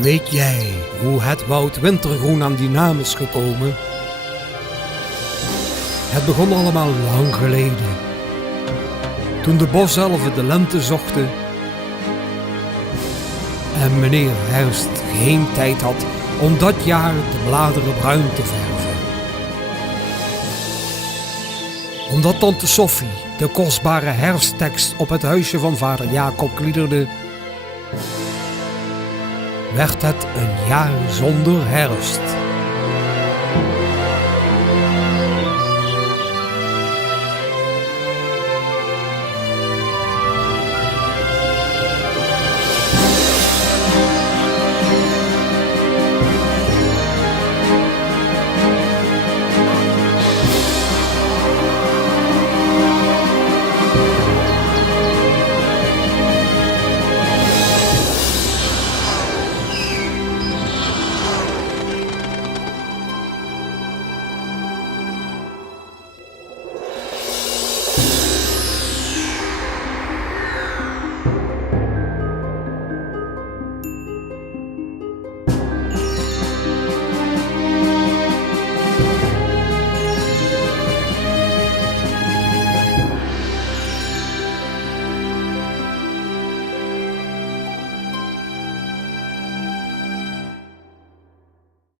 Weet jij hoe het woud wintergroen aan die naam is gekomen? Het begon allemaal lang geleden. Toen de boselfen de lente zochten en meneer Herfst geen tijd had om dat jaar de bladeren bruin te verven. Omdat tante Sophie de kostbare herfsttekst op het huisje van vader Jacob kliederde, werd het een jaar zonder herfst.